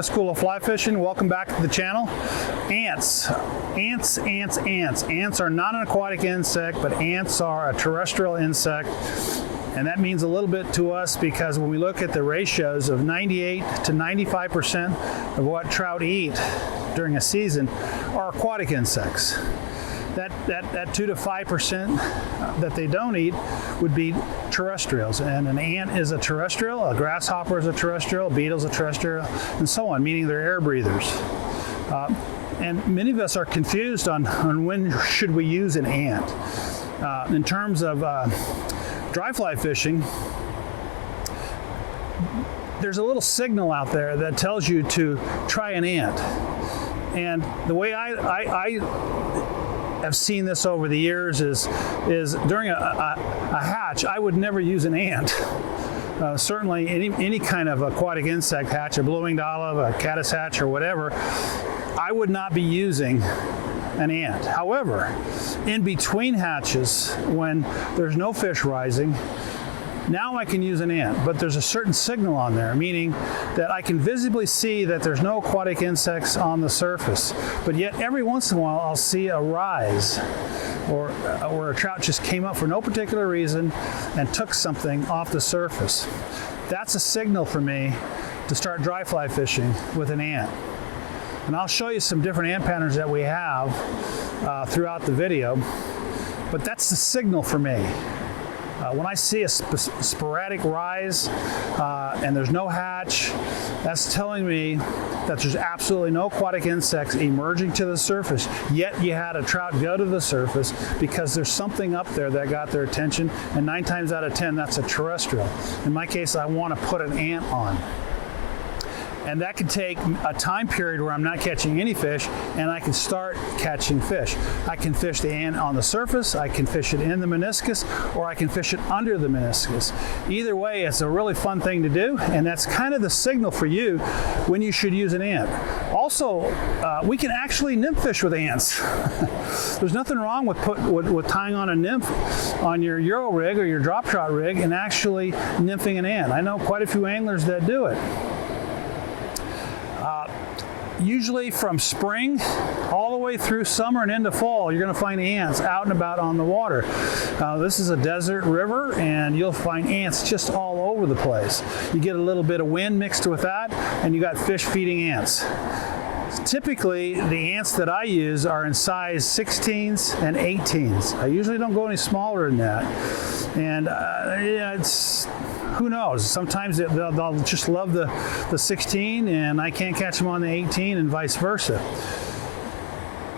Swiss School of Fly Fishing. Welcome back to the channel. Ants. Ants are not an aquatic insect, but ants are a terrestrial insect. And that means a little bit to us because when we look at the ratios of 98 to 95% of what trout eat during a season are aquatic insects. That 2 to 5% that they don't eat would be terrestrials. And an ant is a terrestrial, a grasshopper is a terrestrial, a beetle is a terrestrial, and so on, meaning they're air breathers. And many of us are confused on when should we use an ant. In terms of dry fly fishing, there's a little signal out there that tells you to try an ant. And the way I have seen this over the years is during a hatch, I would never use an ant. Certainly any kind of aquatic insect hatch, a blue-winged olive, a caddis hatch, or whatever, I would not be using an ant. However, in between hatches, when there's no fish rising, now I can use an ant, but there's a certain signal on there, meaning that I can visibly see that there's no aquatic insects on the surface, but yet every once in a while I'll see a rise or a trout just came up for no particular reason and took something off the surface. That's a signal for me to start dry fly fishing with an ant. And I'll show you some different ant patterns that we have throughout the video, but that's the signal for me. When I see a sporadic rise and there's no hatch, that's telling me that there's absolutely no aquatic insects emerging to the surface, yet you had a trout go to the surface because there's something up there that got their attention, and 9 times out of 10, that's a terrestrial. In my case, I want to put an ant on. And that can take a time period where I'm not catching any fish, and I can start catching fish. I can fish the ant on the surface, I can fish it in the meniscus, or I can fish it under the meniscus. Either way, it's a really fun thing to do, and that's kind of the signal for you when you should use an ant. Also, we can actually nymph fish with ants. There's nothing wrong with tying on a nymph on your Euro rig or your drop shot rig and actually nymphing an ant. I know quite a few anglers that do it. Usually from spring all the way through summer and into fall, you're going to find ants out and about on the water. This is a desert river, and you'll find ants just all over the place. You get a little bit of wind mixed with that, and you got fish feeding ants. Typically, the ants that I use are in size 16s and 18s. I usually don't go any smaller than that. And yeah, who knows? Sometimes they'll just love the 16 and I can't catch them on the 18 and vice versa.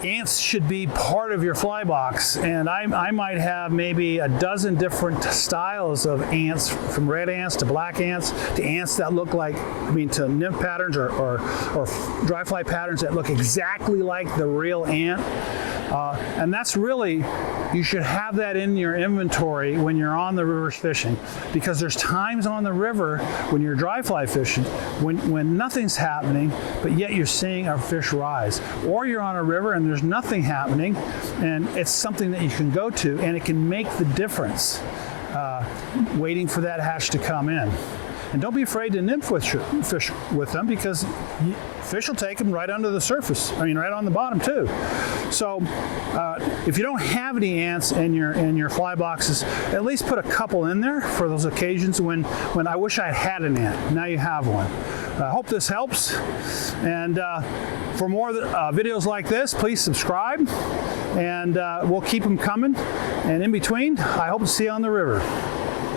Ants should be part of your fly box, and I might have maybe a dozen different styles of ants, from red ants to black ants to ants that look like, to nymph patterns or dry fly patterns that look exactly like the real ant. And that's really, you should have that in your inventory when you're on the rivers fishing, because there's times on the river when you're dry fly fishing when nothing's happening, but yet you're seeing a fish rise. Or you're on a river and there's nothing happening, and it's something that you can go to, and it can make the difference waiting for that hatch to come in. And don't be afraid to nymph fish with them, because fish will take them right under the surface. Right on the bottom too. So if you don't have any ants in your fly boxes, at least put a couple in there for those occasions when I wish I had an ant. Now you have one. I hope this helps. And for more videos like this, please subscribe, and we'll keep them coming. And in between, I hope to see you on the river.